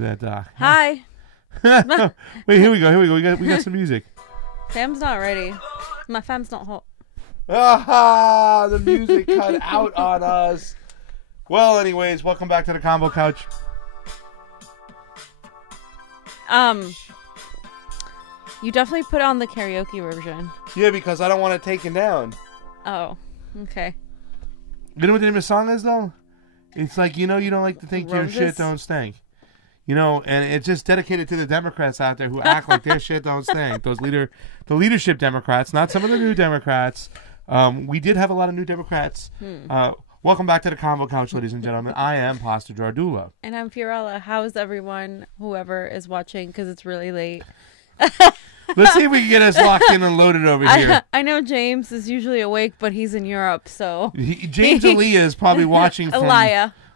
listening to that. Hi. Wait, here we go. We got some music. Fam's not ready. My fam's not hot. Ah, the music cut out on us. Well, anyways, welcome back to the Convo Couch. You definitely put on the karaoke version. Yeah, because I don't want it taken down. Oh, okay. You know what the name of the song is, though? It's like, you don't like to think your shit don't stink. And it's just dedicated to the Democrats out there who act like their shit don't stink. The leadership Democrats, not some of the new Democrats. We did have a lot of new Democrats. Welcome back to the Convo Couch, ladies and gentlemen. I am Pastor Jardula. And I'm Fiorella. How's everyone, whoever is watching, because it's really late? Let's see if we can get us locked in and loaded over here. I know James is usually awake, but he's in Europe, so... James Aaliyah is probably watching from...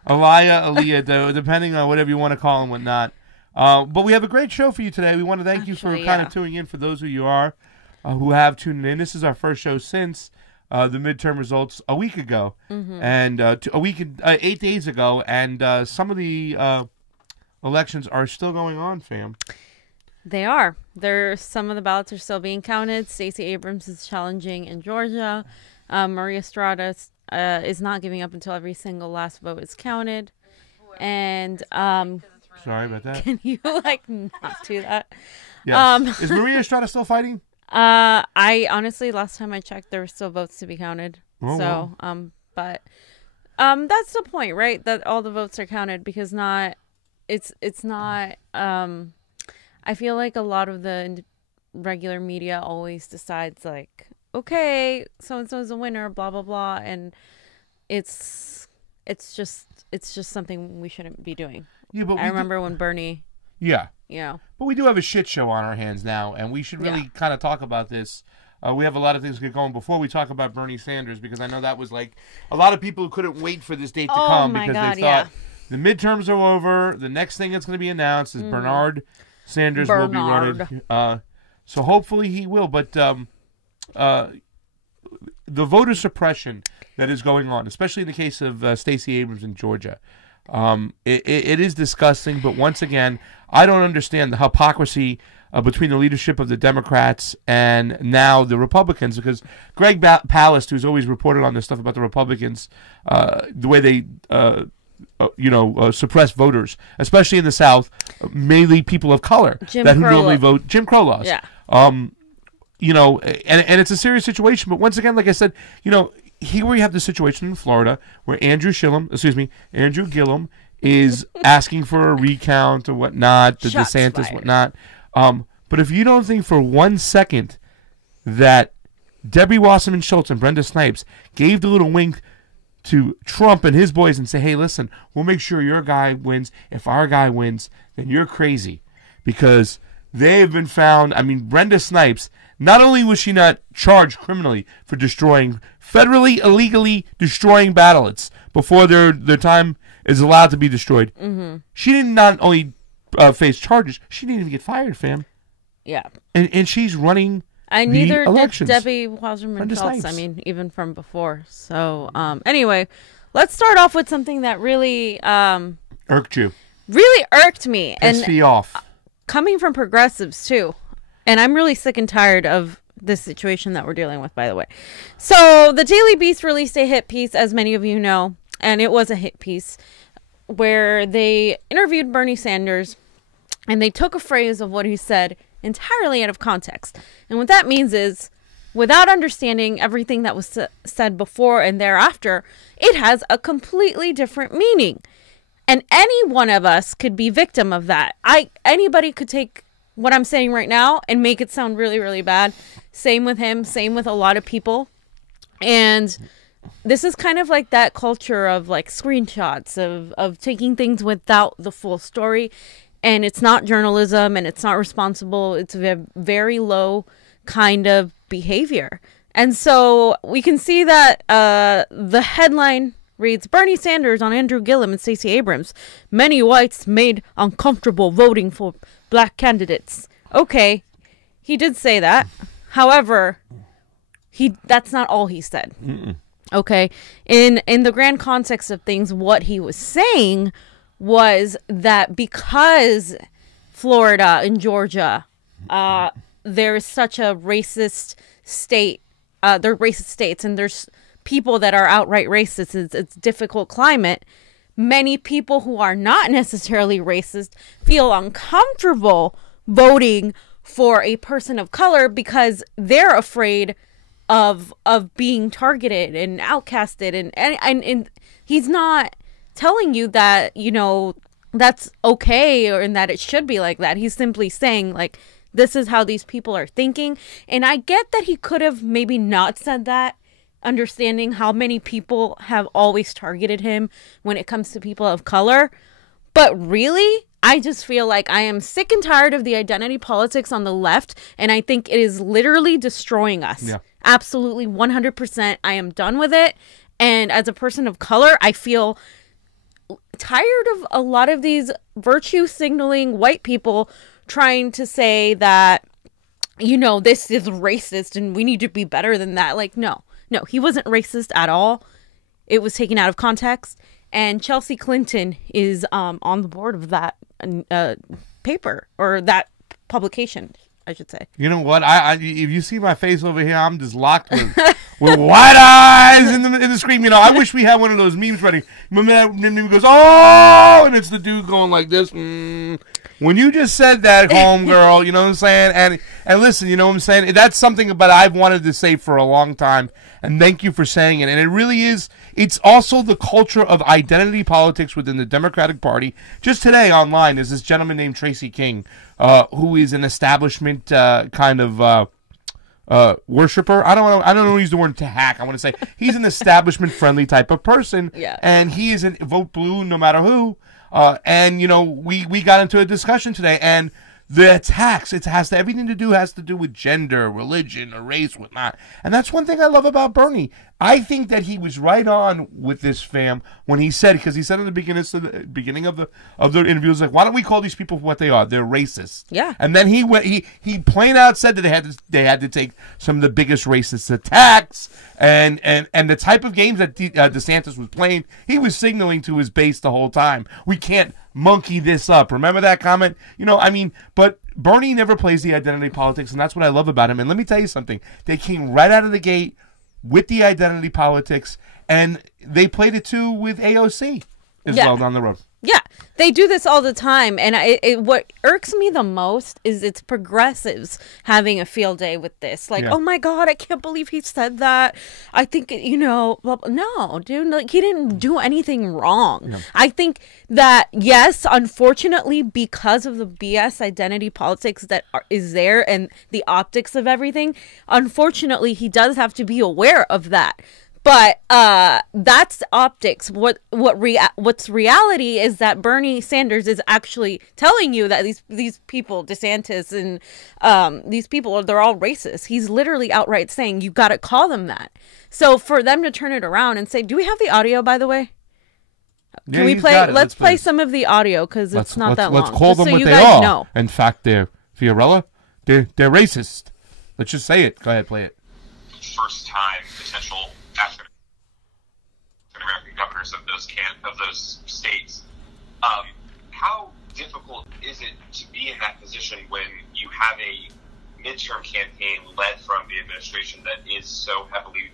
Aaliyah, depending on whatever you want to call him, whatnot. But we have a great show for you today. We want to thank you for kind of tuning in, for those of you who have tuned in. This is our first show since the midterm results a week ago. And 8 days ago. And some of the elections are still going on, fam. They are. Some of the ballots are still being counted. Stacey Abrams is challenging in Georgia. Maria Estrada is not giving up until every single last vote is counted. And sorry about that. Can you not do that? Yes. Is Maria Estrada still fighting? I honestly, last time I checked, there were still votes to be counted. But that's the point, right? That all the votes are counted, because it's not. I feel like a lot of the regular media always decides, like, okay, so and so is a winner, blah blah blah, and it's just something we shouldn't be doing. Yeah, but I remember when Bernie. Yeah. Yeah. But we do have a shit show on our hands now, and we should really kind of talk about this. We have a lot of things to get going before we talk about Bernie Sanders, because I know that was like a lot of people who couldn't wait for this date to come because they thought the midterms are over. The next thing that's going to be announced is Bernard Sanders will be running. So hopefully he will. But the voter suppression that is going on, especially in the case of Stacey Abrams in Georgia, it is disgusting. But once again, I don't understand the hypocrisy between the leadership of the Democrats and now the Republicans, because Greg Palast, who's always reported on this stuff about the Republicans, the way they suppress voters, especially in the South, mainly people of color who normally vote. Jim Crow laws. Yeah. And it's a serious situation. But once again, like I said, here we have the situation in Florida where Andrew Gillum is asking for a recount or whatnot, the DeSantis, whatnot. But if you don't think for 1 second that Debbie Wasserman Schultz and Brenda Snipes gave the little wink to Trump and his boys and say, hey, listen, we'll make sure your guy wins. If our guy wins, then you're crazy. Because they've been found, Brenda Snipes, not only was she not charged criminally for federally, illegally destroying ballots before their time is allowed to be destroyed, she did not only face charges, she didn't even get fired, fam. Yeah. And she's running neither elections. did Debbie Wasserman Schultz, even from before. So, anyway, let's start off with something that really irked you. Really irked me. Pissed me off. Coming from progressives, too. And I'm really sick and tired of this situation that we're dealing with, by the way. So, the Daily Beast released a hit piece, as many of you know, and it was a hit piece, where they interviewed Bernie Sanders, and they took a phrase of what he said entirely out of context. And what that means is, without understanding everything that was said before and thereafter, it has a completely different meaning. And any one of us could be victim of that. Anybody could take what I'm saying right now and make it sound really, really bad. Same with him, same with a lot of people. And this is kind of like that culture of like screenshots of taking things without the full story. And it's not journalism and it's not responsible. It's a very low kind of behavior. And so we can see that the headline reads, Bernie Sanders on Andrew Gillum and Stacey Abrams. Many whites made uncomfortable voting for black candidates. Okay, he did say that. However, that's not all he said. Okay, in the grand context of things, what he was saying was that because Florida and Georgia, there is such a racist state, they're racist states, and there's people that are outright racist. It's a difficult climate. Many people who are not necessarily racist feel uncomfortable voting for a person of color because they're afraid of being targeted and outcasted, and he's not telling you that, you know, that's okay or and that it should be like that. He's simply saying, like, this is how these people are thinking. And I get that he could have maybe not said that, understanding how many people have always targeted him when it comes to people of color. But really, I just feel like I am sick and tired of the identity politics on the left, and I think it is literally destroying us. Yeah. Absolutely, 100%. I am done with it. And as a person of color, I feel tired of a lot of these virtue signaling white people trying to say that, you know, this is racist and we need to be better than that. Like, no, he wasn't racist at all. It was taken out of context. And Chelsea Clinton is on the board of that paper, or that publication, I should say. You know what? I if you see my face over here, I'm just locked with wide eyes in the screen. You know, I wish we had one of those memes ready. Remember that meme goes, oh, and it's the dude going like this. When you just said that, homegirl, you know what I'm saying? And listen, you know what I'm saying? That's something about I've wanted to say for a long time. And thank you for saying it. And it really is. It's also the culture of identity politics within the Democratic Party. Just today online, there's this gentleman named Tracy King, who is an establishment kind of worshiper. I don't want to use the word to hack. I want to say he's an establishment friendly type of person. Yeah. And he is an vote blue no matter who. And you know, we got into a discussion today, and the attacks, everything has to do with gender, religion, or race, whatnot. And that's one thing I love about Bernie. I think that he was right on with this, fam, when he said, because he said in the beginning of the interview, like, why don't we call these people what they are? They're racist. Yeah. And then he plain out said that they had to take some of the biggest racist attacks, and the type of games that DeSantis was playing, he was signaling to his base the whole time. We can't monkey this up. Remember that comment? You know, I mean, but Bernie never plays the identity politics, and that's what I love about him. And let me tell you something. They came right out of the gate with the identity politics, and they played it too with AOC as well down the road. Yeah, they do this all the time, and what irks me the most is it's progressives having a field day with this. Like, oh my God, I can't believe he said that. I think, you know, no, dude, like, he didn't do anything wrong. No. I think that, yes, unfortunately, because of the BS identity politics that is there and the optics of everything, unfortunately, he does have to be aware of that. But that's optics. What's reality is that Bernie Sanders is actually telling you that these people, DeSantis and these people, they're all racist. He's literally outright saying you got to call them that. So for them to turn it around and say, do we have the audio, by the way? Can we play? Let's play some of the audio because it's not that long. Let's call them what they are. Know. In fact, they're Fiorella. They're racist. Let's just say it. Go ahead, play it. First time potential African American governors of those states. How difficult is it to be in that position when you have a midterm campaign led from the administration that is so heavily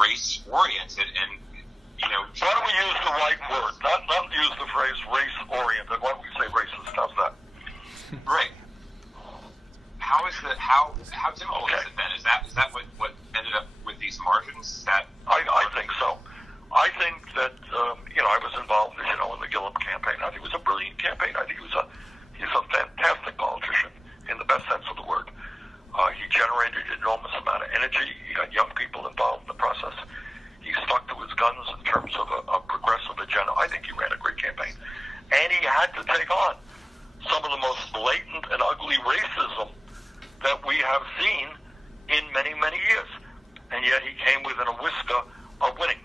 race oriented and, you know, why don't we use the right word, not use the phrase race oriented? Why don't we say racist? How's that? Right. How difficult is it then? Is that what ended up with these margins? I think so. I think that I was involved, in the Gillum campaign. I think it was a brilliant campaign. I think he's a fantastic politician in the best sense of the word. He generated an enormous amount of energy. He got young people involved in the process. He stuck to his guns in terms of a progressive agenda. I think he ran a great campaign, and he had to take on some of the most blatant and ugly racism that we have seen in many, many years. And yet he came within a whisker of winning.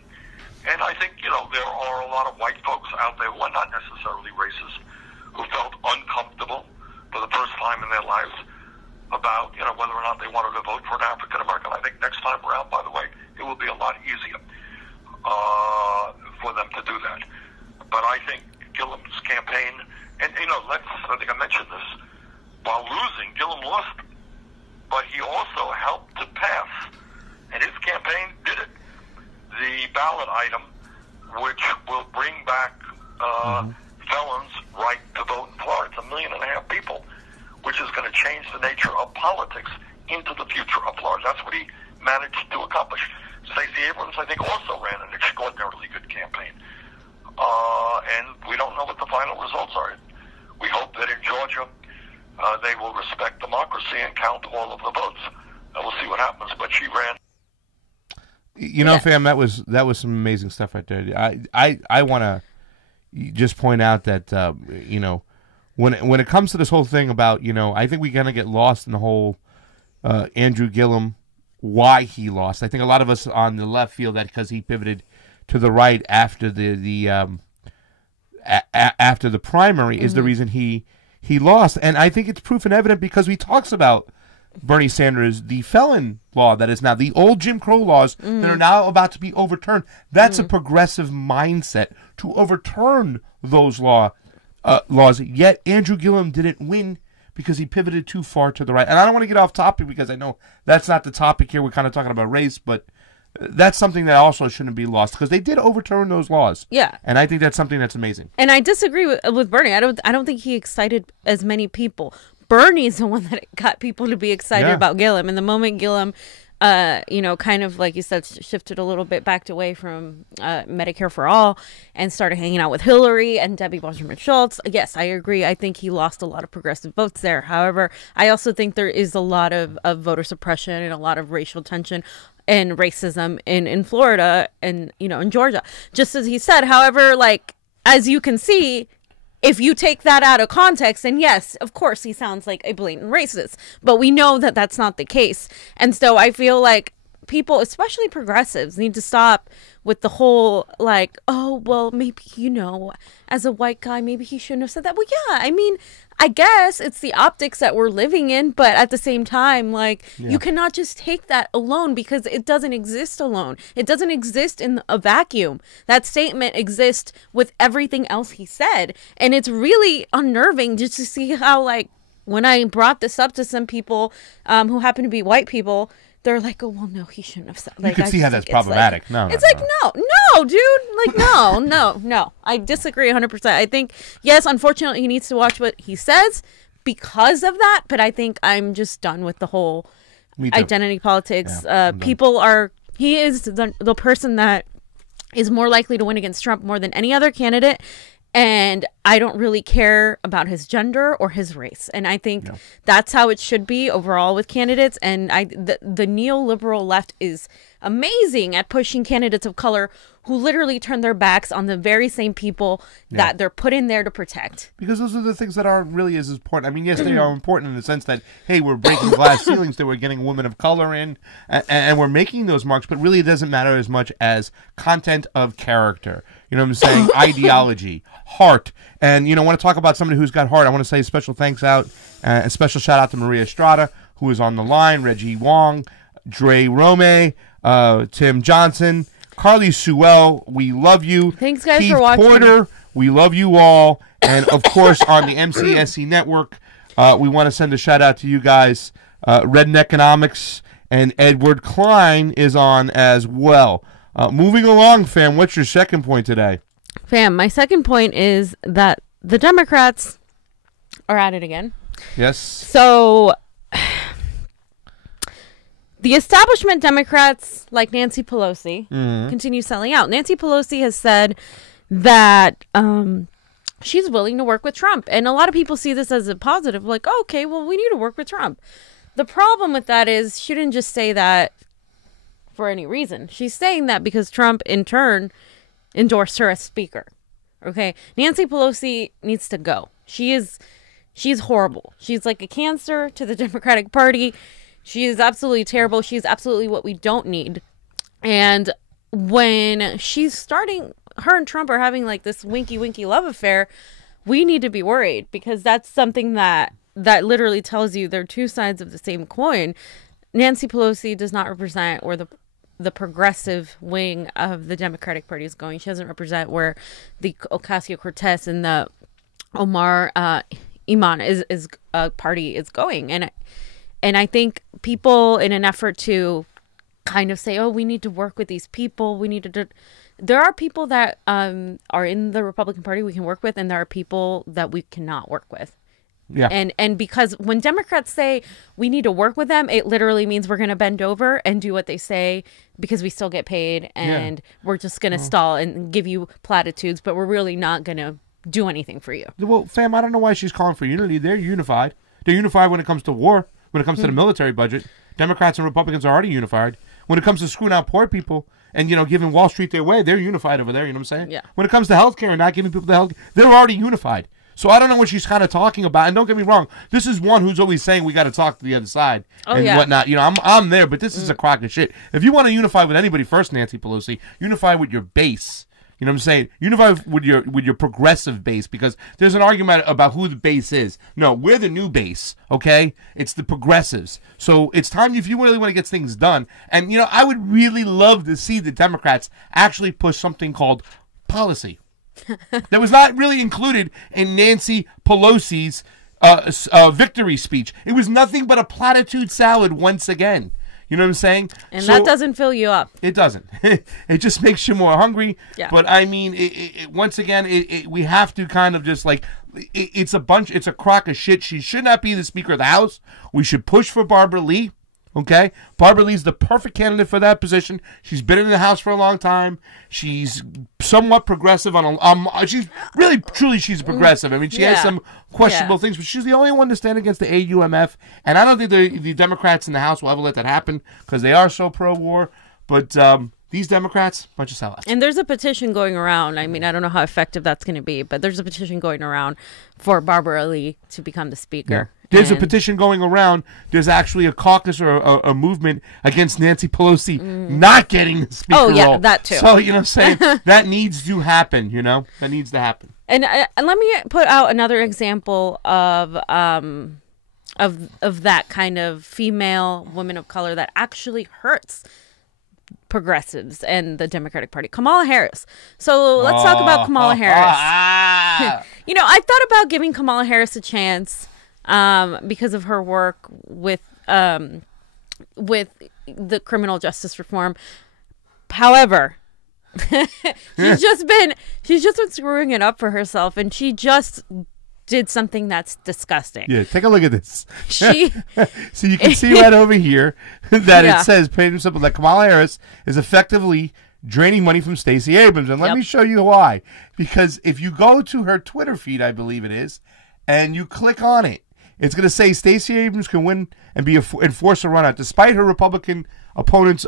And I think, there are a lot of white folks out there who are not necessarily racist, who felt uncomfortable for the first time in their lives about, whether or not they wanted to vote for an African American. I think next time around, by the way, it will be a lot easier for them to do that. But I think and I think I mentioned this, while losing, Gillum lost, but he also helped to pass, and his campaign did it, the ballot item, which will bring back felons' right to vote in Florida. It's 1.5 million people, which is going to change the nature of politics into the future of Florida. That's what he managed to accomplish. Stacey Abrams, I think, also ran an extraordinarily good campaign. And we don't know what the final results are. We hope that in Georgia, they will respect democracy and count all of the votes. We'll see what happens. But she ran. You know, fam, that was some amazing stuff right there. I want to just point out that you know, when it comes to this whole thing about, you know, I think we're gonna get lost in the whole Andrew Gillum, why he lost. I think a lot of us on the left feel that because he pivoted to the right after after the primary is the reason he lost. And I think it's proof and evident because he talks about Bernie Sanders, the felon law that is now the old Jim Crow laws that are now about to be overturned. That's a progressive mindset to overturn those laws. Yet Andrew Gillum didn't win because he pivoted too far to the right. And I don't want to get off topic because I know that's not the topic here. We're kind of talking about race, but that's something that also shouldn't be lost because they did overturn those laws. Yeah, and I think that's something that's amazing. And I disagree with Bernie. I don't think he excited as many people. Bernie's the one that got people to be excited about Gillum. And the moment Gillum, you know, kind of like you said, shifted a little bit back away from Medicare for All and started hanging out with Hillary and Debbie Wasserman Schultz. Yes, I agree. I think he lost a lot of progressive votes there. However, I also think there is a lot of voter suppression and a lot of racial tension and racism in Florida and, you know, in Georgia, just as he said. However, like, as you can see, if you take that out of context, and yes, of course, he sounds like a blatant racist, but we know that that's not the case. And so I feel like people, especially progressives, need to stop with the whole, like, oh, well, maybe, you know, as a white guy, maybe he shouldn't have said that. Well, yeah, I mean, I guess it's the optics that we're living in, but at the same time, like, you cannot just take that alone because it doesn't exist alone. It doesn't exist in a vacuum. That statement exists with everything else he said. And it's really unnerving just to see how, like, when I brought this up to some people who happen to be white people, they're like, oh, well, no, he shouldn't have said. Like, you can see how that's problematic. Like, it's like, no, dude. Like, no. I disagree 100%. I think, yes, unfortunately, he needs to watch what he says because of that. But I think I'm just done with the whole identity politics. He is the person that is more likely to win against Trump more than any other candidate. And I don't really care about his gender or his race. And I think that's how it should be overall with candidates. And the neoliberal left is amazing at pushing candidates of color who literally turn their backs on the very same people that they're put in there to protect. Because those are the things that aren't really as important. I mean, yes, they are important in the sense that, hey, we're breaking glass ceilings, that we're getting women of color in, and we're making those marks, but really it doesn't matter as much as content of character. You know what I'm saying? Ideology, heart. And, you know, I want to talk about somebody who's got heart. I want to say a special thanks out, a special shout out to Maria Estrada, who is on the line, Reggie Wong, Dre Rome, Tim Johnson, Carly Sewell, we love you. Thanks, guys, Keith for watching. Porter, we love you all. And, of course, on the MCSC network, we want to send a shout out to you guys. Redneckonomics and Edward Klein is on as well. Moving along, fam, what's your second point today? Fam, my second point is that the Democrats are at it again. Yes. So the establishment Democrats, like Nancy Pelosi, continue selling out. Nancy Pelosi has said that she's willing to work with Trump. And a lot of people see this as a positive, like, oh, okay, well, we need to work with Trump. The problem with that is she didn't just say that for any reason. She's saying that because Trump, in turn, endorsed her as speaker. Okay? Nancy Pelosi needs to go. She's horrible. She's like a cancer to the Democratic Party. She is absolutely terrible. She's absolutely what we don't need. And when she's starting, her and Trump are having like this winky love affair, we need to be worried because that's something that literally tells you they're two sides of the same coin. Nancy Pelosi does not represent where the progressive wing of the Democratic Party is going. She doesn't represent where the Ocasio-Cortez and the Omar Iman is party is going, and I think people, in an effort to kind of say, oh, we need to work with these people, we need to. There are people that are in the Republican Party we can work with, and there are people that we cannot work with. Yeah. And because when Democrats say we need to work with them, it literally means we're going to bend over and do what they say because we still get paid, and we're just going to stall and give you platitudes, but we're really not going to do anything for you. Well, fam, I don't know why she's calling for unity. They're unified. They're unified when it comes to war, when it comes to the military budget. Democrats and Republicans are already unified. When it comes to screwing out poor people and, giving Wall Street their way, they're unified over there. You know what I'm saying? Yeah. When it comes to healthcare and not giving people the health, they're already unified. So I don't know what she's kind of talking about. And don't get me wrong, this is one who's always saying we got to talk to the other side and whatnot. I'm there, but this is a crock of shit. If you want to unify with anybody first, Nancy Pelosi, unify with your base. You know what I'm saying? Unify with your progressive base, because there's an argument about who the base is. No, we're the new base, okay? It's the progressives. So it's time, if you really want to get things done. And, I would really love to see the Democrats actually push something called policy. That was not really included in Nancy Pelosi's victory speech. It was nothing but a platitude salad once again. You know what I'm saying? And that doesn't fill you up. It doesn't. It just makes you more hungry. Yeah. But I mean, once again, we have to kind of just like, it's a crock of shit. She should not be the Speaker of the House. We should push for Barbara Lee. Okay? Barbara Lee's the perfect candidate for that position. She's been in the House for a long time. She's somewhat progressive she's really, truly, she's a progressive. I mean, she has some questionable things, but she's the only one to stand against the AUMF. And I don't think the Democrats in the House will ever let that happen, because they are so pro-war. But these Democrats, bunch of sellouts. And there's a petition going around. I mean, I don't know how effective that's going to be, but there's a petition going around for Barbara Lee to become the Speaker. Yeah. There's a petition going around. There's actually a caucus or a movement against Nancy Pelosi not getting the Speaker role. Oh, yeah, that too. So, you know what I'm saying? That needs to happen, That needs to happen. And let me put out another example of that kind of female woman of color that actually hurts progressives and the Democratic Party. Kamala Harris. So let's talk about Kamala Harris. I thought about giving Kamala Harris a chance because of her work with the criminal justice reform. However, she's just been screwing it up for herself, and she just did something that's disgusting. Yeah, take a look at this. So you can see right over here that it says, plain and simple, that Kamala Harris is effectively draining money from Stacey Abrams. And let me show you why. Because if you go to her Twitter feed, I believe it is, and you click on it, it's going to say Stacey Abrams can win and enforce a runout. Despite her Republican opponent's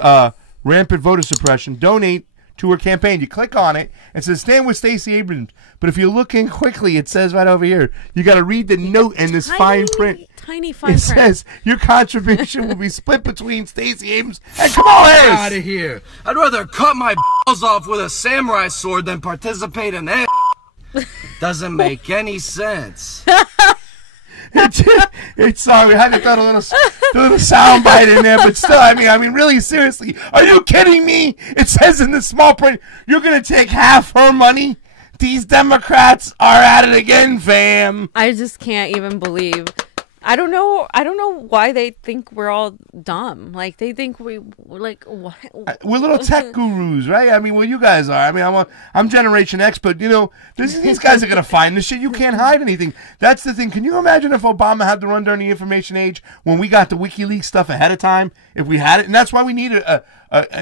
rampant voter suppression, donate to her campaign. You click on it, and it says stand with Stacey Abrams. But if you look in quickly, it says right over here, you got to read the note in this fine print. Tiny fine print. It says your contribution will be split between Stacey Abrams and Kamala Harris. Out of here! I'd rather cut my balls off with a samurai sword than participate in that. Doesn't make any sense. It's sorry, we had to throw a little sound bite in there, but still, I mean, really, seriously, are you kidding me? It says in the small print, you're gonna take half her money. These Democrats are at it again, fam. I just can't even believe. I don't know why they think we're all dumb. Like, they think we're what? We're little tech gurus, right? I mean, well, you guys are. I mean, I'm Generation X, but these guys are gonna find this shit. You can't hide anything. That's the thing. Can you imagine if Obama had to run during the information age when we got the WikiLeaks stuff ahead of time? If we had it, and that's why we need a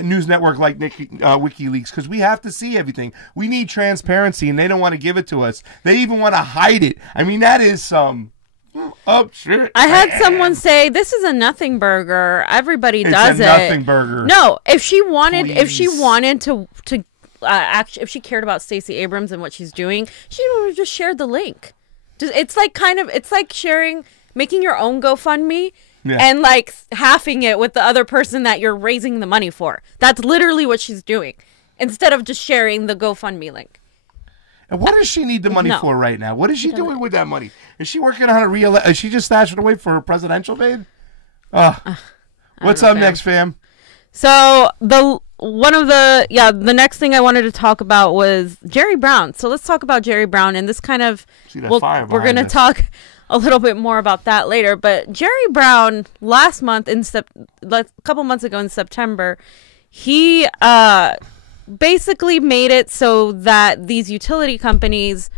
news network like WikiLeaks, because we have to see everything. We need transparency, and they don't want to give it to us. They even want to hide it. I mean, that is some. Oh shit! I had someone say this is a nothing burger. Everybody does it. It's a nothing burger. No, if she wanted to actually, if she cared about Stacey Abrams and what she's doing, she would have just shared the link. It's like sharing, making your own GoFundMe and like halving it with the other person that you're raising the money for. That's literally what she's doing, instead of just sharing the GoFundMe link. And what does she need the money for right now? What is she doing with that money? Is she working on a is she just stashing away for her presidential bid? What's up next, fam? So the next thing I wanted to talk about was Jerry Brown. So let's talk about Jerry Brown, and this kind of we're going to talk a little bit more about that later. But Jerry Brown last month a couple months ago in September, he basically made it so that these utility companies,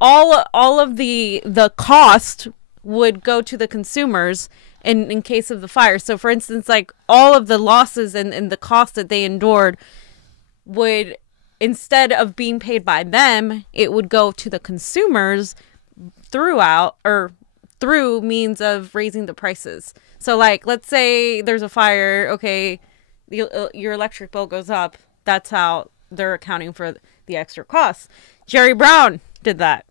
all of the cost would go to the consumers in case of the fire. So for instance, like all of the losses and the cost that they endured would, instead of being paid by them, it would go to the consumers through means of raising the prices. So like, let's say there's a fire, okay, your electric bill goes up. That's how they're accounting for the extra costs. Jerry Brown did that.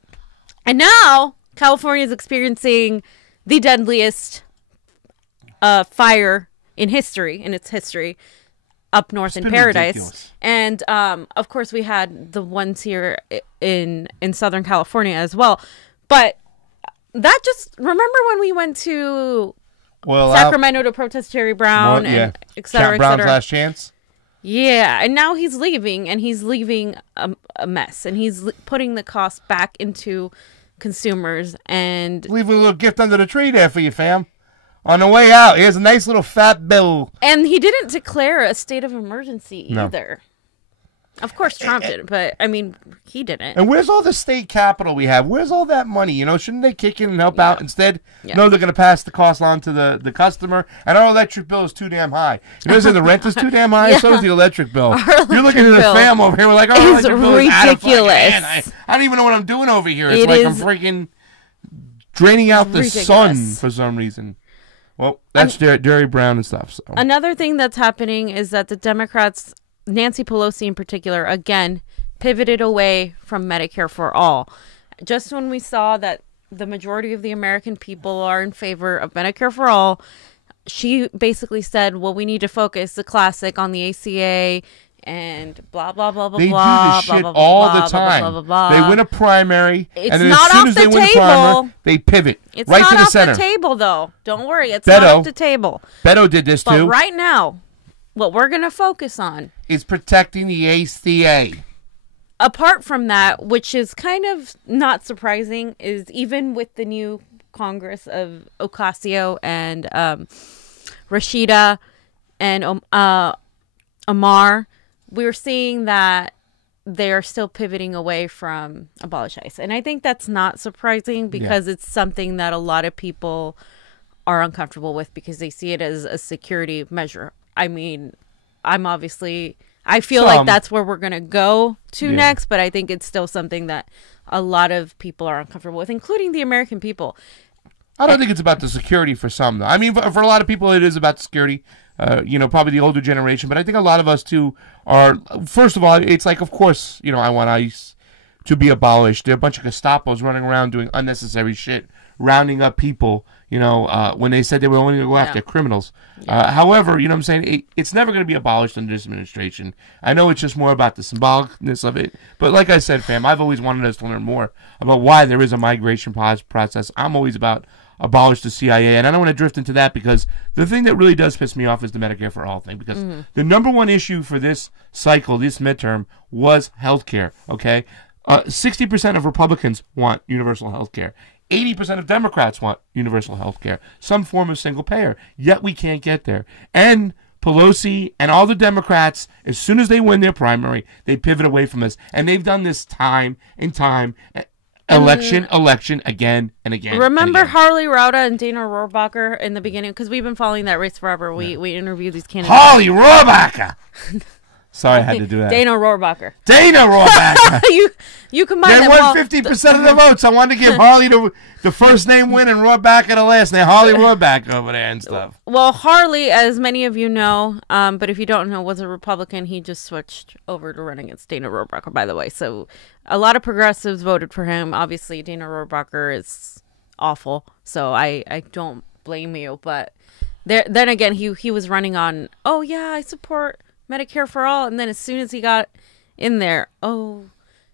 And now California is experiencing the deadliest fire in its history, up north in Paradise. Ridiculous. And of course we had the ones here in Southern California as well. But that just, remember when we went to Sacramento to protest Jerry Brown and et cetera, et Brown's cetera. last chance? Yeah, and now he's leaving, and he's leaving a mess, and he's putting the cost back into consumers. And Leave a little gift under the tree there for you, fam. On the way out, here's a nice little fat bill. And he didn't declare a state of emergency either. Of course, Trump did, but I mean, he didn't. And where's all the state capital we have? Where's all that money? You know, shouldn't they kick in and help out instead? Yeah. No, they're going to pass the cost on to the customer, and our electric bill is too damn high. You know, the rent is too damn high, so is the electric bill. You're looking at the fam over here, we're like, oh, our electric bill is out of fucking hand. I don't even know what I'm doing over here. It's like I'm freaking draining out the sun for some reason. Well, that's Jerry Brown and stuff. So another thing that's happening is that the Democrats, Nancy Pelosi in particular, again, pivoted away from Medicare for all. Just when we saw that the majority of the American people are in favor of Medicare for all, she basically said, well, we need to focus the classic on the ACA and blah, blah, blah, blah, they blah. They do this shit all the time. They win a primary, and then as soon as they win a primary, they pivot right to the center. It's not off the table, though. Don't worry. It's not off the table. Beto did this, too. But right now, what we're going to focus on is protecting the ACA. Apart from that, which is kind of not surprising, is even with the new Congress of Ocasio and Rashida and Amar, we're seeing that they're still pivoting away from abolish ICE. And I think that's not surprising because it's something that a lot of people are uncomfortable with because they see it as a security measure. I mean, I feel like that's where we're going to go to next, but I think it's still something that a lot of people are uncomfortable with, including the American people. I don't think it's about the security for some, though. I mean, for a lot of people, it is about security, probably the older generation, but I think a lot of us, too, are, first of all, it's like, of course, I want ICE to be abolished. There are a bunch of Gestapos running around doing unnecessary shit, rounding up people, when they said they were only going to go after criminals. However, you know what I'm saying? It's never going to be abolished under this administration. I know it's just more about the symbolicness of it. But like I said, fam, I've always wanted us to learn more about why there is a migration process. I'm always about abolish the CIA. And I don't want to drift into that because the thing that really does piss me off is the Medicare for All thing. Because the number one issue for this cycle, this midterm, was health care. Okay? 60% of Republicans want universal health care. 80% of Democrats want universal health care, some form of single payer, yet we can't get there. And Pelosi and all the Democrats, as soon as they win their primary, they pivot away from this. And they've done this time and time, election, again and again. Remember and again. Harley Rauda and Dana Rohrabacher in the beginning? Because we've been following that race forever. We interviewed these candidates. Harley Rohrabacher! Sorry, I had to do that. Dana Rohrabacher. Dana Rohrabacher. you combine them. They won 50% of the votes. I wanted to give Harley the first name win and Rohrabacher the last name. Harley Rohrabacher over there and stuff. Well, Harley, as many of you know, but if you don't know, was a Republican. He just switched over to run against Dana Rohrabacher, by the way. So a lot of progressives voted for him. Obviously, Dana Rohrabacher is awful, so I don't blame you. But then again, he was running on, oh, yeah, I support Medicare for all, and then as soon as he got in there,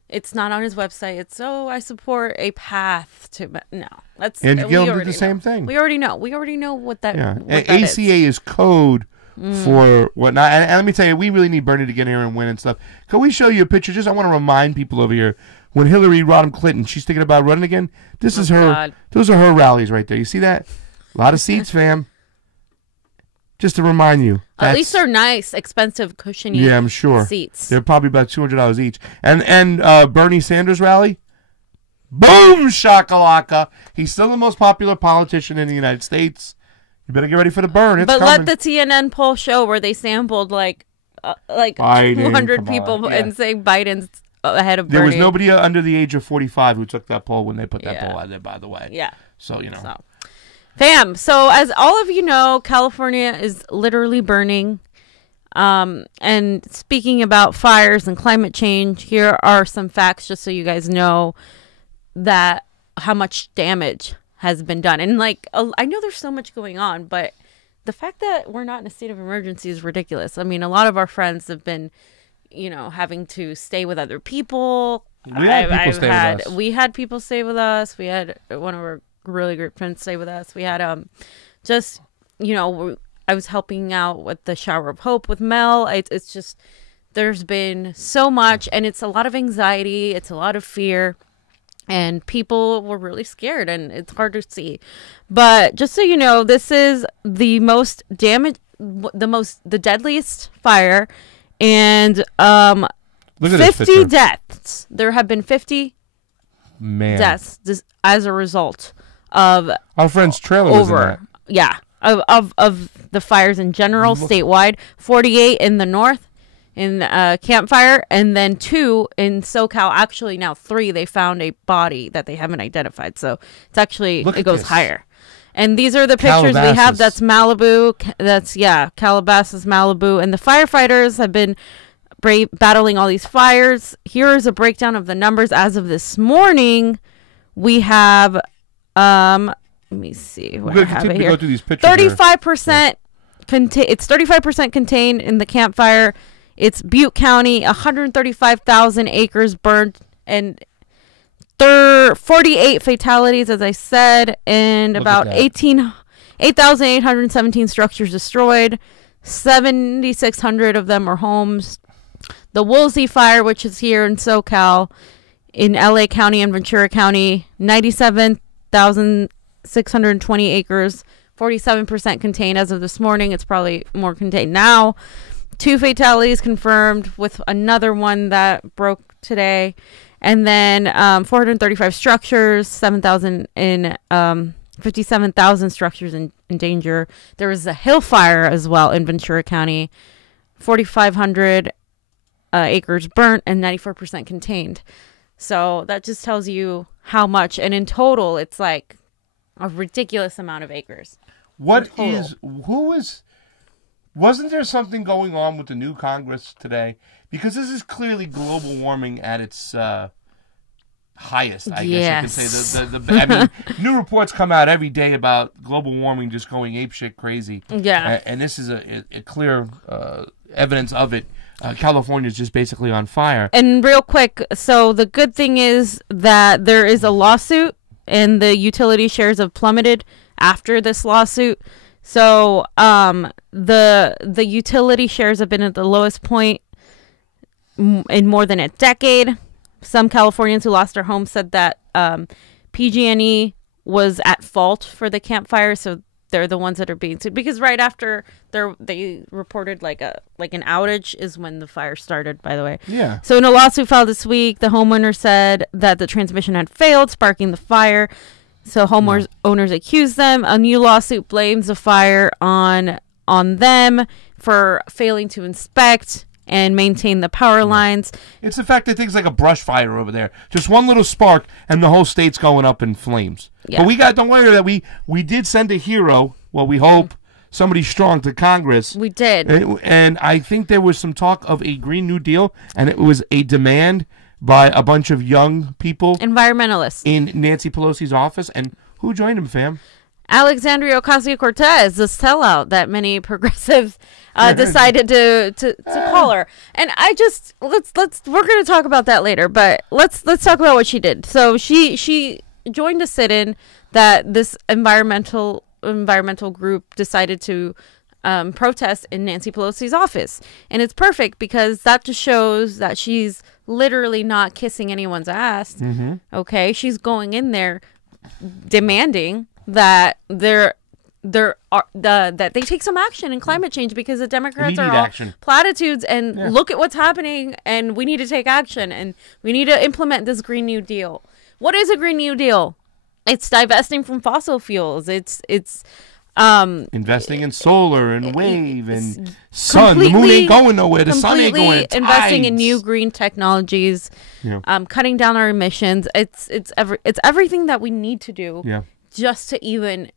it's not on his website. It's I support a path to no. That's and Gil did the same thing. We already know. We already know what that. Yeah, what that ACA is code for whatnot. And let me tell you, we really need Bernie to get here and win and stuff. Can we show you a picture? Just I want to remind people over here, when Hillary Rodham Clinton, she's thinking about running again. This is her. God. Those are her rallies right there. You see that? A lot of seats, fam. Just to remind you. At least they're nice, expensive, cushiony. Yeah, I'm sure. Seats. They're probably about $200 each. And Bernie Sanders rally. Boom shakalaka. He's still the most popular politician in the United States. You better get ready for the burn. It's but coming. let the CNN poll show where they sampled like Biden, 200 come people on, yeah. and saying Biden's ahead of Bernie. There was nobody under the age of 45 who took that poll when they put that Yeah. poll out there, by the way. Yeah. So, you know. Fam, so as all of you know, California is literally burning. And speaking about fires and climate change, here are some facts just so you guys know that how much damage has been done. And like, I know there's so much going on, but the fact that we're not in a state of emergency is ridiculous. I mean, a lot of our friends have been, you know, having to stay with other people. We had people stay with us. We had people stay with us. We had one of our really good friends stay with us. We had just, you know, I was helping out with the Shower of Hope with Mel. It's just, there's been so much, and it's a lot of anxiety. It's a lot of fear. And people were really scared, and it's hard to see. But just so you know, this is the most the deadliest fire, and 50 deaths. There have been 50 deaths as a result of our friend's trailer was in that. Yeah, of the fires in general statewide. 48 in the north. In Campfire, and then 2 in SoCal. Actually, now 3. They found a body that they haven't identified. So it's actually it goes higher. And these are the pictures we have. That's Malibu. That's Calabasas, Malibu, and the firefighters have been battling all these fires. Here is a breakdown of the numbers as of this morning. We have let me see what I have it here. 35%. It's 35% contained in the Campfire. It's Butte County, 135,000 acres burned, and 48 fatalities, as I said, and about 8,817 structures destroyed. 7,600 of them are homes. The Woolsey Fire, which is here in SoCal, in LA County and Ventura County, 97,620 acres, 47% contained as of this morning. It's probably more contained now. 2 fatalities confirmed, with another one that broke today. And then 435 structures, 7,000 in 57,000 structures in danger. There was a hill fire as well in Ventura County, 4,500 acres burnt and 94% contained. So that just tells you how much. And in total, it's like a ridiculous amount of acres. Wasn't there something going on with the new Congress today? Because this is clearly global warming at its highest, I guess you could say. I mean, new reports come out every day about global warming just going apeshit crazy. Yeah. And this is a clear evidence of it. California is just basically on fire. And real quick, so the good thing is that there is a lawsuit, and the utility shares have plummeted after this lawsuit. So the utility shares have been at the lowest point in more than a decade. Some Californians who lost their homes said that PG&E was at fault for the Campfire, so they're the ones that are being sued. Because right after they reported like an outage is when the fire started, by the way. Yeah. So in a lawsuit filed this week, the homeowner said that the transmission had failed, sparking the fire. So owners accused them. A new lawsuit blames the fire on them for failing to inspect and maintain the power lines. It's the fact that things like a brush fire over there, just one little spark, and the whole state's going up in flames. Yeah. But don't worry that we did send a hero. Well, we hope somebody strong to Congress. We did, and I think there was some talk of a Green New Deal, and it was a demand by a bunch of young people, environmentalists, in Nancy Pelosi's office. And who joined him, fam? Alexandria Ocasio-Cortez, the sellout that many progressives decided to call her. And I just we're going to talk about that later, but let's talk about what she did. So she joined a sit-in that this environmental group decided to protest in Nancy Pelosi's office. And it's perfect because that just shows that she's literally not kissing anyone's ass. Okay, she's going in there demanding that that they take some action in climate change, because the Democrats are all platitudes and look at what's happening, and we need to take action, and we need to implement this Green New Deal. What is a Green New Deal? It's divesting from fossil fuels. It's investing in solar and wave and sun. The moon ain't going nowhere. The sun ain't going. Investing in new green technologies. Cutting down our emissions. It's everything that we need to do. Just to even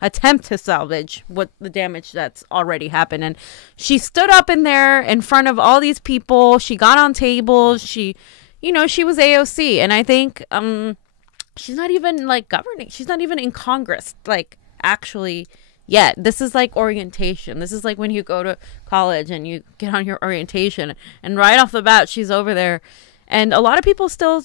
attempt to salvage what the damage that's already happened. And she stood up in there in front of all these people. She got on tables. She was AOC, and I think she's not even like governing. She's not even in Congress, like actually yet. This is like orientation. This is like when you go to college and you get on your orientation, and right off the bat, she's over there. And a lot of people still,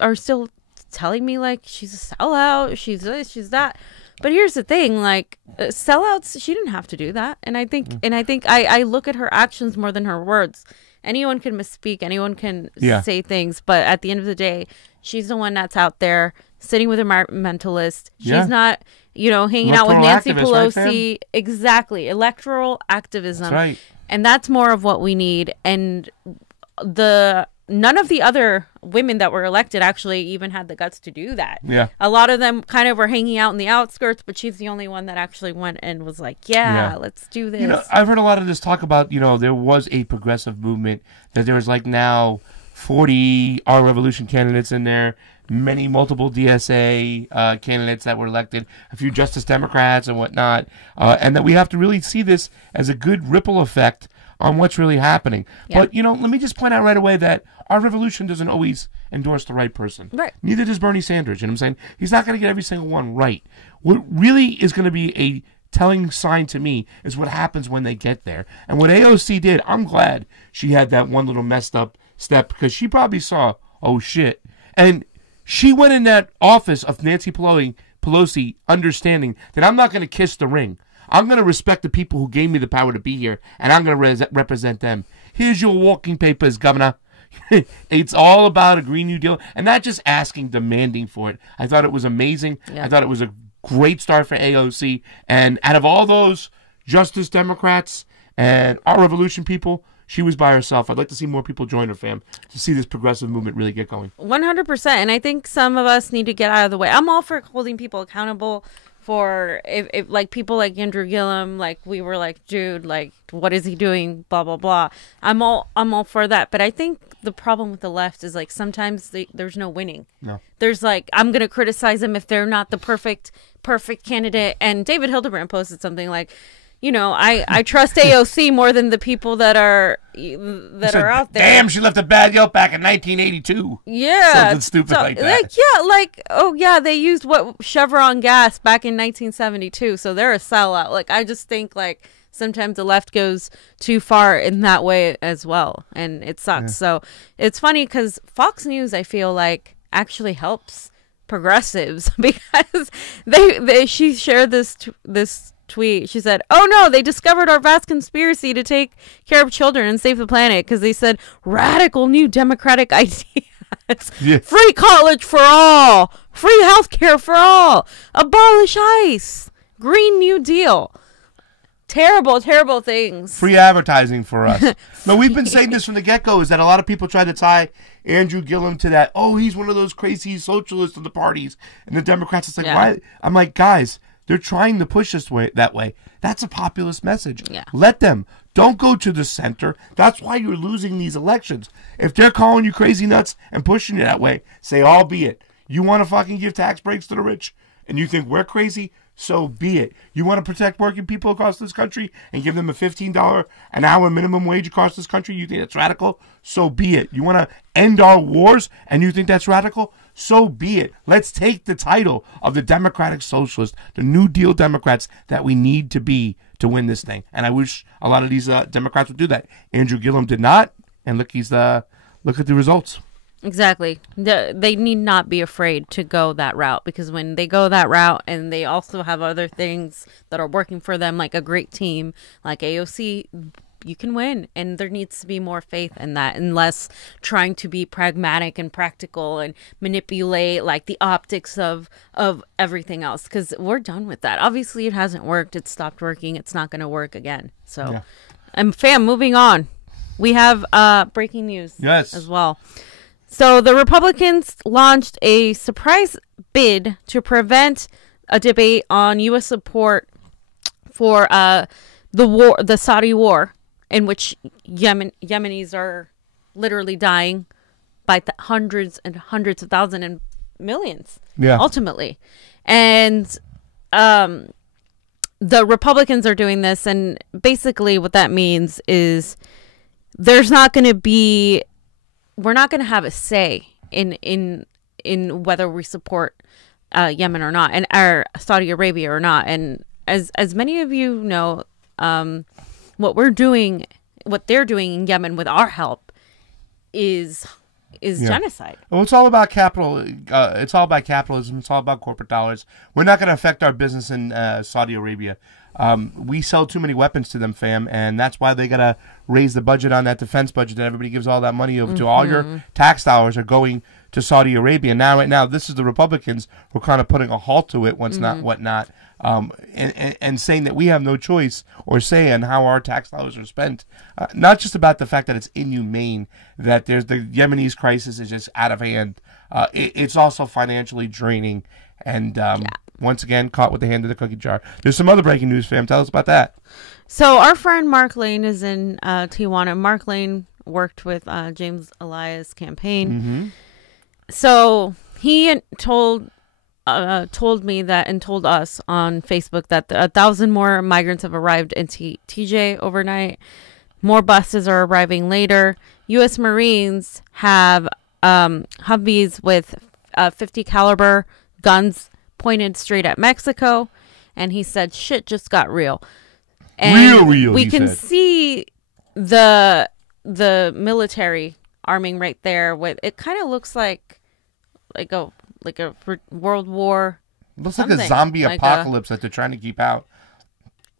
are still telling me like she's a sellout, she's this, she's that. But here's the thing, like sellouts, she didn't have to do that. And I think I look at her actions more than her words. Anyone can misspeak, anyone can say things, but at the end of the day, she's the one that's out there sitting with environmentalists. She's not, hanging out with Nancy Pelosi. Right, exactly. Electoral activism. That's right. And that's more of what we need. And none of the other women that were elected actually even had the guts to do that. Yeah. A lot of them kind of were hanging out in the outskirts, but she's the only one that actually went and was like, let's do this. I've heard a lot of this talk about, there was a progressive movement, that there was like now 40 Our Revolution candidates in there, multiple DSA candidates that were elected, a few Justice Democrats and whatnot, and that we have to really see this as a good ripple effect on what's really happening. Yeah. But, let me just point out right away that Our Revolution doesn't always endorse the right person. Right. Neither does Bernie Sanders. You know what I'm saying? He's not going to get every single one right. What really is going to be a telling sign to me is what happens when they get there. And what AOC did, I'm glad she had that one little messed up step, because she probably saw, oh shit. And she went in that office of Nancy Pelosi understanding that I'm not going to kiss the ring. I'm going to respect the people who gave me the power to be here, and I'm going to represent them. Here's your walking papers, Governor. It's all about a Green New Deal, and not just asking, demanding for it. I thought it was amazing. Yeah. I thought it was a great start for AOC. And out of all those Justice Democrats and Our Revolution people, she was by herself. I'd like to see more people join her, fam, to see this progressive movement really get going. 100%. And I think some of us need to get out of the way. I'm all for holding people accountable for if like people like Andrew Gillum, like we were like, dude, like what is he doing? Blah blah blah. I'm all for that. But I think the problem with the left is like sometimes there's no winning. No. There's like, I'm gonna criticize them if they're not the perfect candidate. And David Hildebrand posted something like, I trust AOC more than the people that are out there. Damn, she left a bad Yelp back in 1982. Yeah, something stupid like that. They used Chevron gas back in 1972, so they're a sellout. Like, I just think like sometimes the left goes too far in that way as well, and it sucks. Yeah. So it's funny because Fox News, I feel like, actually helps progressives because she shared this tweet. She said, "Oh no, they discovered our vast conspiracy to take care of children and save the planet because they said radical new democratic ideas. Yeah. Free college for all, free healthcare for all, abolish ICE, Green New Deal." Terrible things. Free advertising for us. No, we've been saying this from the get-go, is that a lot of people try to tie Andrew Gillum to that, oh, he's one of those crazy socialists of the parties. And the Democrats, it's like, why? I'm like, guys, they're trying to push us that way. That's a populist message. Yeah. Let them. Don't go to the center. That's why you're losing these elections. If they're calling you crazy nuts and pushing you that way, say, albeit, you want to fucking give tax breaks to the rich and you think we're crazy? So be it. You want to protect working people across this country and give them a $15 an hour minimum wage across this country? You think that's radical? So be it. You want to end our wars and you think that's radical? So be it. Let's take the title of the Democratic Socialists, the New Deal Democrats that we need to be to win this thing. And I wish a lot of these Democrats would do that. Andrew Gillum did not, and look at the results. Exactly. They need not be afraid to go that route, because when they go that route and they also have other things that are working for them, like a great team like AOC, you can win. And there needs to be more faith in that, and less trying to be pragmatic and practical and manipulate like the optics of everything else, because we're done with that. Obviously, it hasn't worked. It stopped working. It's not going to work again. So, fam, moving on. We have breaking news as well. So the Republicans launched a surprise bid to prevent a debate on U.S. support for the Saudi war, in which Yemenis are literally dying by hundreds and hundreds of thousands and millions, ultimately. And the Republicans are doing this, and basically what that means is we're not going to have a say in whether we support Yemen or not, and or Saudi Arabia or not. And as many of you know, what they're doing in Yemen with our help is genocide. Well, it's all about capital. It's all about capitalism. It's all about corporate dollars. We're not going to affect our business in Saudi Arabia. We sell too many weapons to them, fam, and that's why they got to raise the budget on that defense budget that everybody gives all that money over to. All your tax dollars are going to Saudi Arabia. Now, right now, this is the Republicans who are kind of putting a halt to it, whatnot, and saying that we have no choice or say in how our tax dollars are spent. Not just about the fact that it's inhumane, that there's the Yemenis crisis is just out of hand. It's also financially draining, and once again, caught with the hand in the cookie jar. There's some other breaking news, fam. Tell us about that. So our friend Mark Lane is in Tijuana. Mark Lane worked with James Elias' campaign. So he told me that, and told us on Facebook, that 1,000 more migrants have arrived in TJ overnight. More buses are arriving later. U.S. Marines have Humvees with 50 caliber guns pointed straight at Mexico, and he said shit just got real. And real, we can see the military arming right there. With it, kind of looks like a World War. Looks like a zombie apocalypse that they're trying to keep out.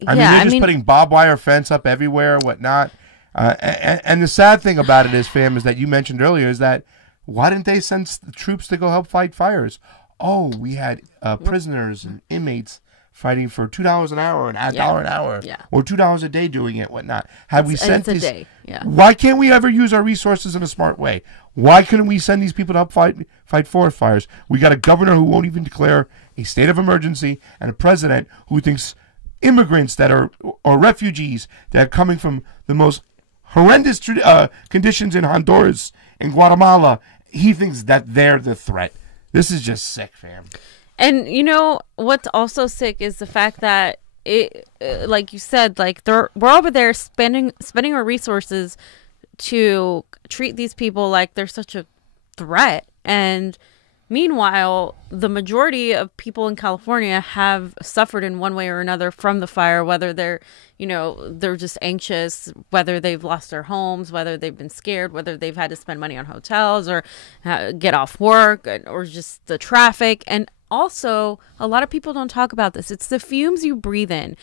I mean, they're just putting barbed wire fence up everywhere, whatnot. And the sad thing about it is, fam, is that you mentioned earlier, is that why didn't they send troops to go help fight fires? Oh, we had prisoners and inmates fighting for $2 an hour and $1 an hour, or $2 a day doing it, whatnot. Had we sent these, why can't we ever use our resources in a smart way? Why couldn't we send these people to help fight forest fires? We got a governor who won't even declare a state of emergency, and a president who thinks immigrants that are, or refugees that are coming from the most horrendous conditions in Honduras and Guatemala, he thinks that they're the threat. This is just sick, fam. And you know what's also sick is the fact that it, like you said, like we're over there spending our resources to treat these people like they're such a threat, and meanwhile, the majority of people in California have suffered in one way or another from the fire, whether they're just anxious, whether they've lost their homes, whether they've been scared, whether they've had to spend money on hotels or get off work, or just the traffic. And also, a lot of people don't talk about this. It's the fumes you breathe in.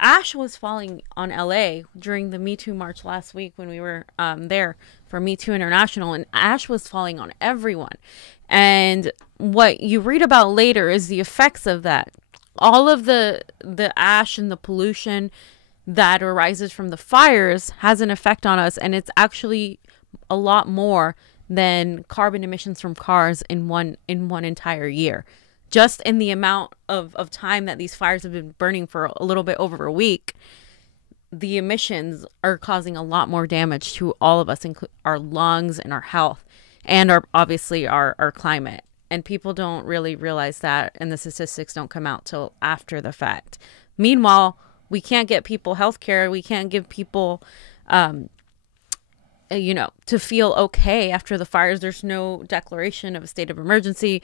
Ash was falling on LA during the Me Too march last week when we were there for Me Too International, and ash was falling on everyone. And what you read about later is the effects of that. All of the ash and the pollution that arises from the fires has an effect on us, and it's actually a lot more than carbon emissions from cars in one entire year. Just in the amount of time that these fires have been burning for a little bit over a week, the emissions are causing a lot more damage to all of us, including our lungs and our health, and obviously our climate. And people don't really realize that, and the statistics don't come out till after the fact. Meanwhile, we can't get people health care. We can't give people, to feel okay after the fires. There's no declaration of a state of emergency.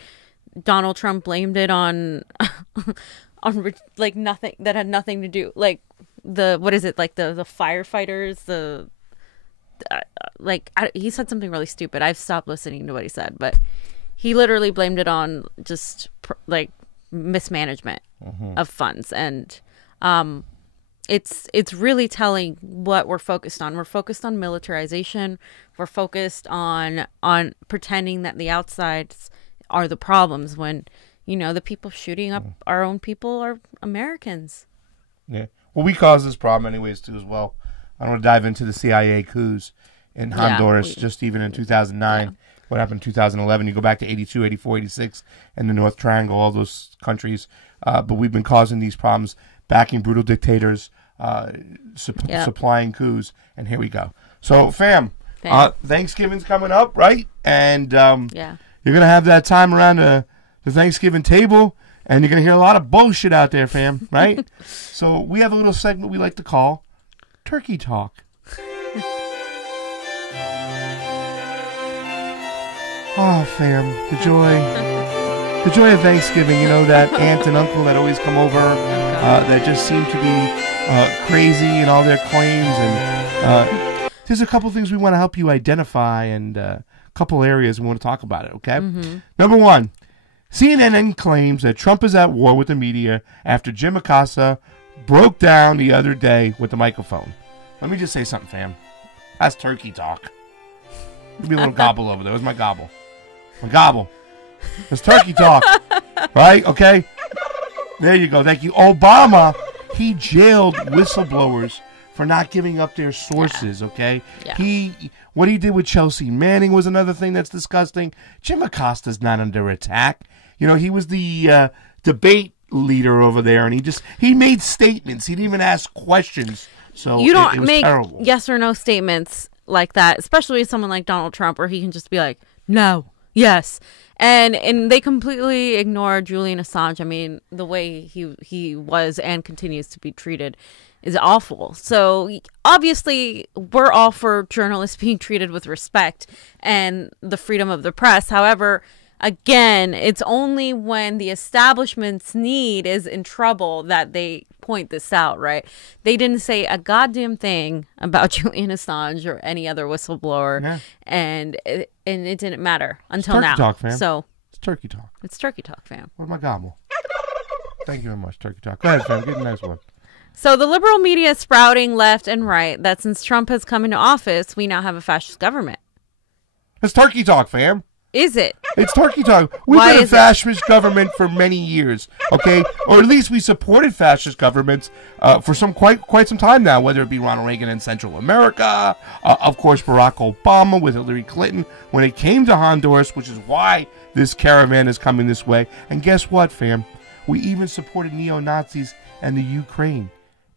Donald Trump blamed it on like nothing that had nothing to do, like the firefighters, he said something really stupid. I've stopped listening to what he said, but he literally blamed it on just like mismanagement of funds, and it's really telling what we're focused on. We're focused on militarization. We're focused on pretending that the outsides are the problems when, you know, the people shooting up our own people are Americans. Yeah. Well, we caused this problem anyways, too, as well. I don't want to dive into the CIA coups in Honduras, just even in 2009. Yeah. What happened in 2011? You go back to 82, 84, 86, and the North Triangle, all those countries. But we've been causing these problems, backing brutal dictators, supplying coups, and here we go. So, fam, Thanksgiving's coming up, right? And you're going to have that time around the Thanksgiving table, and you're going to hear a lot of bullshit out there, fam, right? So we have a little segment we like to call Turkey Talk. Oh, fam, the joy of Thanksgiving. You know, that aunt and uncle that always come over that just seem to be crazy in all their claims. And there's a couple things we want to help you identify, and a couple areas we want to talk about it, okay? Number one, CNN claims that Trump is at war with the media after Jim Acosta broke down the other day with the microphone. Let me just say something, fam. That's turkey talk. Give me a little gobble over there. Where's my gobble? My gobble. That's turkey talk. Right? Okay? There you go. Thank you. Obama, he jailed whistleblowers for not giving up their sources, okay? Yeah. What he did with Chelsea Manning was another thing that's disgusting. Jim Acosta's not under attack. You know, he was the debate leader over there, and he made statements. He didn't even ask questions. So you don't it was make terrible. Yes or no statements like that, especially with someone like Donald Trump, where he can just be like, no, yes. And they completely ignore Julian Assange. I mean, the way he was and continues to be treated is awful. So obviously we're all for journalists being treated with respect and the freedom of the press. However, again, it's only when the establishment's need is in trouble that they point this out, right? They didn't say a goddamn thing about Julian Assange or any other whistleblower, and it didn't matter until now. Talk, fam. So it's turkey talk. It's turkey talk, fam. Where's my gobble? Thank you very much, turkey talk. Go ahead, fam. Get a nice one. So the liberal media is sprouting left and right that since Trump has come into office, we now have a fascist government. It's turkey talk, fam. Is it? It's turkey talk. We've been a fascist government for many years, okay? Or at least we supported fascist governments for quite some time now, whether it be Ronald Reagan in Central America, of course Barack Obama with Hillary Clinton when it came to Honduras, which is why this caravan is coming this way. And guess what, fam? We even supported neo-Nazis and the Ukraine.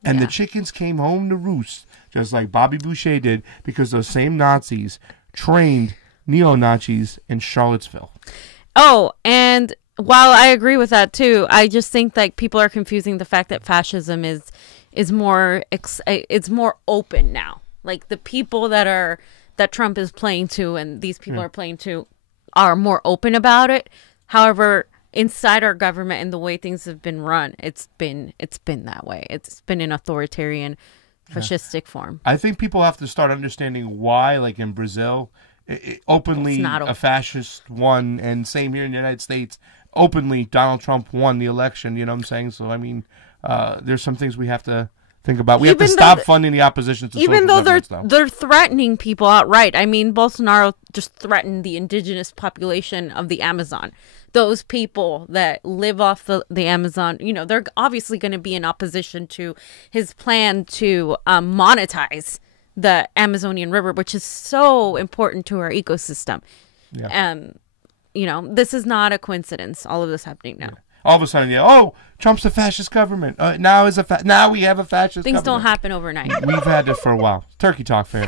And the chickens came home to roost, just like Bobby Boucher did, because those same Nazis trained neo-Nazis in Charlottesville. Oh, and while I agree with that too, I just think like people are confusing the fact that fascism is more it's more open now. Like the people that Trump is playing to and these people are playing to are more open about it. However, inside our government and the way things have been run, it's been that way. It's been an authoritarian, fascistic form. I think people have to start understanding why, like in Brazil, openly a fascist won, and same here in the United States, openly Donald Trump won the election. You know what I'm saying? So, I mean, there's some things we have to think about. We have to stop funding the opposition to even though they're threatening people outright. I mean, Bolsonaro just threatened the indigenous population of the Amazon. Those people that live off the Amazon, you know, they're obviously going to be in opposition to his plan to monetize the Amazonian River, which is so important to our ecosystem. Yeah. You know, this is not a coincidence. All of this happening now. Yeah. All of a sudden, Trump's a fascist government. Now we have a fascist Things government. don't happen overnight. We've had this for a while. Turkey talk, fam.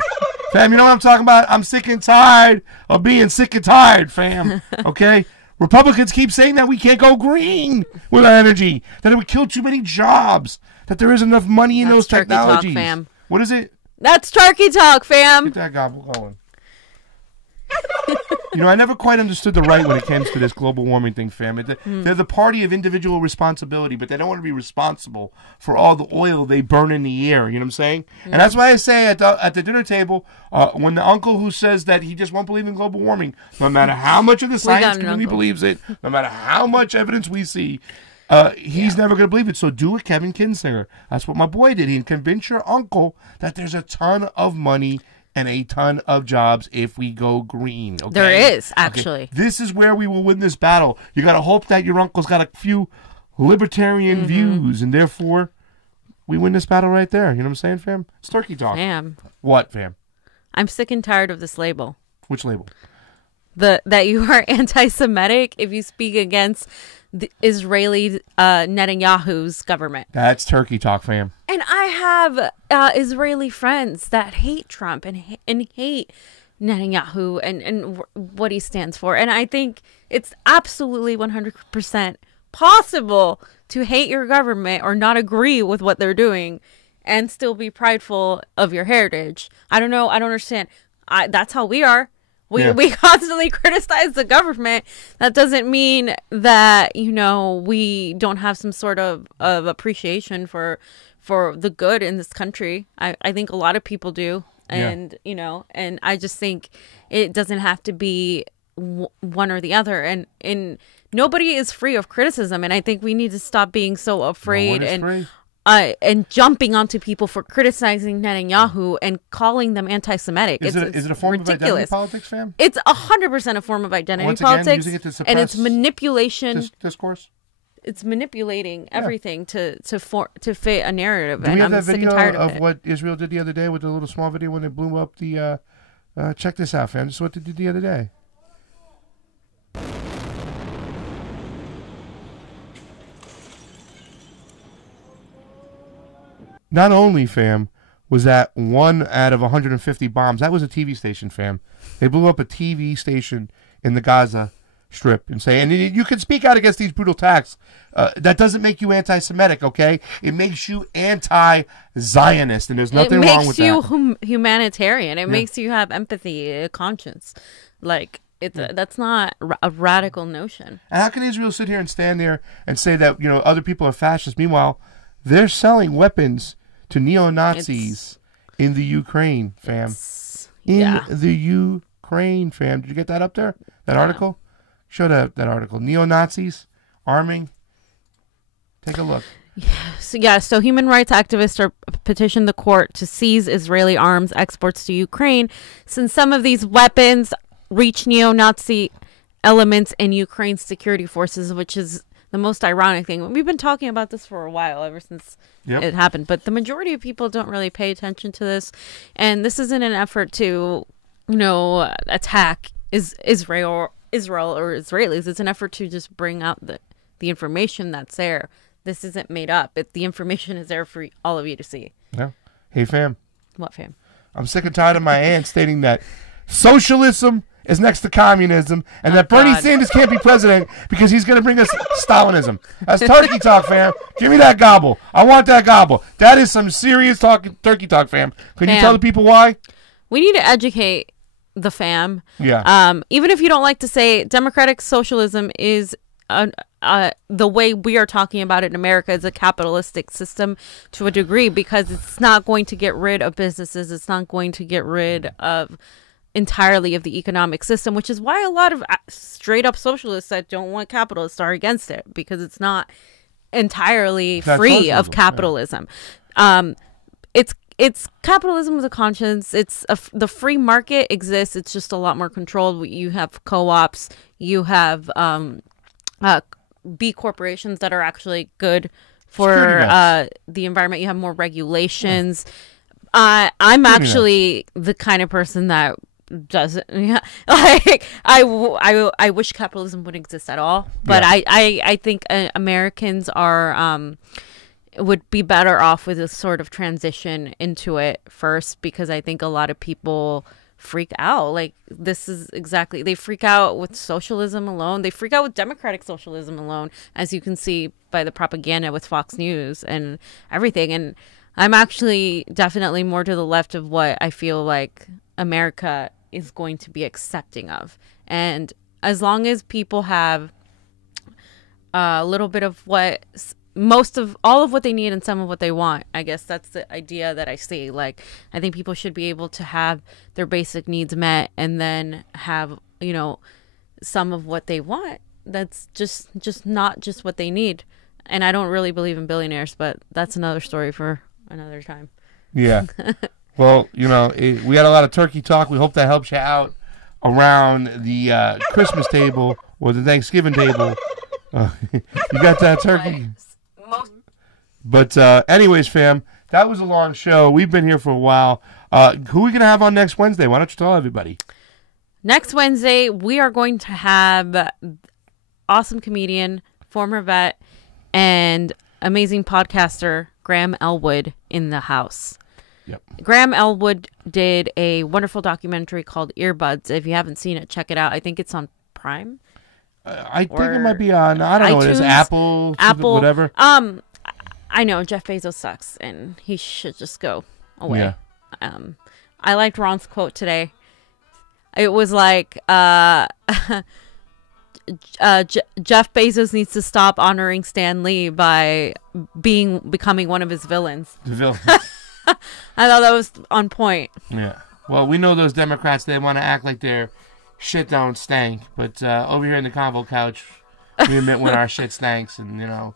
Fam, you know what I'm talking about? I'm sick and tired of being sick and tired, fam. Okay? Republicans keep saying that we can't go green with our energy, that it would kill too many jobs, that there isn't enough money in those technologies. Talk, fam. What is it? That's turkey talk, fam. Get that gobble going. You know, I never quite understood the right when it comes to this global warming thing, fam. They're the party of individual responsibility, but they don't want to be responsible for all the oil they burn in the air. You know what I'm saying? And that's why I say at the dinner table, when the uncle who says that he just won't believe in global warming, no matter how much of the science community believes it, no matter how much evidence we see, he's never going to believe it. So do it, Kevin Kinsinger. That's what my boy did. He convinced your uncle that there's a ton of money and a ton of jobs if we go green. Okay? There is, actually. Okay. This is where we will win this battle. You got to hope that your uncle's got a few libertarian views, and therefore we win this battle right there. You know what I'm saying, fam? It's turkey talk. Fam. What, fam? I'm sick and tired of this label. Which label? That you are anti-Semitic if you speak against the Israeli Netanyahu's government. That's turkey talk, fam. And I have Israeli friends that hate Trump and hate Netanyahu and what he stands for. And I think it's absolutely 100% possible to hate your government or not agree with what they're doing and still be prideful of your heritage. I don't know. I don't understand. That's how we are. We constantly criticize the government. That doesn't mean that, you know, we don't have some sort of appreciation for the good in this country. I think a lot of people do. And, you know, and I just think it doesn't have to be one or the other. And nobody is free of criticism. And I think we need to stop being so afraid and jumping onto people for criticizing Netanyahu and calling them anti-Semitic. Is it a form of identity politics, fam? It's 100% a form of identity politics, using it to suppress and it's manipulation. Discourse. It's manipulating everything to fit a narrative. Do we have I'm that sick video and tired of what Israel did the other day with the little small video when they blew up the? Check this out, fam. This is what they did the other day. Not only, fam, was that one out of 150 bombs. That was a TV station, fam. They blew up a TV station in the Gaza Strip and say, and you can speak out against these brutal attacks. That doesn't make you anti-Semitic, okay? It makes you anti-Zionist, and there's nothing wrong with that. It makes you humanitarian. It makes you have empathy, a conscience. Like, that's not a radical notion. And how can Israel sit here and stand there and say that, you know, other people are fascists? Meanwhile, they're selling weapons to neo-Nazis in the Ukraine, fam. The Ukraine, fam. Did you get that up there? That article? Show that article. Neo-Nazis arming. Take a look. So human rights activists are petitioned the court to seize Israeli arms exports to Ukraine since some of these weapons reach neo-Nazi elements in Ukraine's security forces, which is the most ironic thing. We've been talking about this for a while, ever since it happened. But the majority of people don't really pay attention to this. And this isn't an effort to, you know, attack Israel or Israelis. It's an effort to just bring out the information that's there. This isn't made up. The information is there for all of you to see. Yeah. Hey, fam. What, fam? I'm sick and tired of my aunt stating that socialism is next to communism, and that Bernie Sanders can't be president because he's going to bring us Stalinism. That's turkey talk, fam. Give me that gobble. I want that gobble. That is some serious turkey talk, fam. Can you tell the people why? We need to educate the fam. Yeah. Even if you don't like to say democratic socialism is the way we are talking about it in America is a capitalistic system to a degree, because it's not going to get rid of businesses. It's not going to get rid of entirely of the economic system, which is why a lot of straight up socialists that don't want capitalists are against it, because it's not entirely free of capitalism. Yeah. It's capitalism with a conscience. It's the free market exists. It's just a lot more controlled. You have co-ops. You have B corporations that are actually good for the environment. You have more regulations. I'm actually the kind of person that doesn't like I wish capitalism would exist at all, but I think Americans are would be better off with a sort of transition into it first, because I think a lot of people freak out. Like, this is exactly, they freak out with socialism alone. They freak out with democratic socialism alone, as you can see by the propaganda with Fox News and everything. And I'm actually definitely more to the left of what I feel like America is going to be accepting of. And as long as people have a little bit of what, most of all of what they need and some of what they want, I guess that's the idea that I see. Like, I think people should be able to have their basic needs met and then have, you know, some of what they want. That's just not just what they need. And I don't really believe in billionaires, but that's another story for another time. Yeah. Well, you know, we had a lot of turkey talk. We hope that helps you out around the Christmas table or the Thanksgiving table. You got that turkey? But anyways, fam, that was a long show. We've been here for a while. Who are we going to have on next Wednesday? Why don't you tell everybody? Next Wednesday, we are going to have awesome comedian, former vet, and amazing podcaster Graham Elwood in the house. Yep. Graham Elwood did a wonderful documentary called Earbuds. If you haven't seen it, check it out. I think it's on Prime. I think it might be on, I don't know what it is, Apple, whatever. I know Jeff Bezos sucks, and he should just go away. Yeah. I liked Ron's quote today. It was like, Jeff Bezos needs to stop honoring Stan Lee by becoming one of his villains. The villain. I thought that was on point. Yeah. Well, we know those Democrats, they want to act like their shit don't stank. But over here in the Convo Couch, we admit when our shit stanks. And, you know.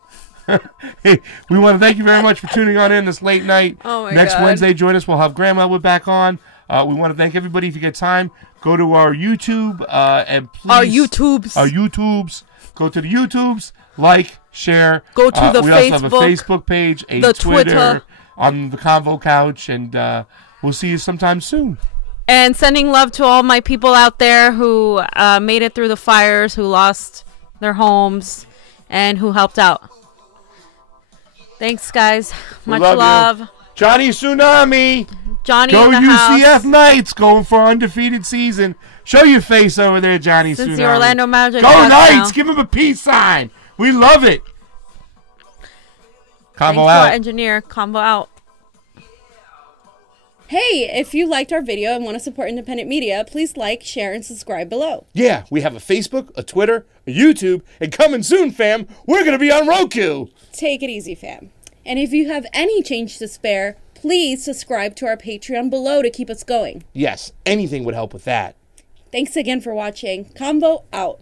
Hey, we want to thank you very much for tuning on in this late night. Oh my Next God. Wednesday, join us. We'll have Graham Elwood back on. We want to thank everybody. If you get time, go to our YouTube and please. Our YouTubes. Go to the YouTubes. Like, share. Go to the we Facebook. also have a Facebook page, a the Twitter. On the Convo Couch, and we'll see you sometime soon. And sending love to all my people out there who made it through the fires, who lost their homes, and who helped out. Thanks, guys. Much love. You. Johnny Tsunami. Johnny Go in the UCF house. Knights, going for undefeated season. Show your face over there, Johnny Since Tsunami. the Orlando Magic. Go Knights! Now. Give him a peace sign. We love it. Thanks Convo to out. our engineer. Convo out. Hey, if you liked our video and want to support independent media, please like, share, and subscribe below. Yeah, we have a Facebook, a Twitter, a YouTube, and coming soon, fam, we're going to be on Roku. Take it easy, fam. And if you have any change to spare, please subscribe to our Patreon below to keep us going. Yes, anything would help with that. Thanks again for watching. Convo out.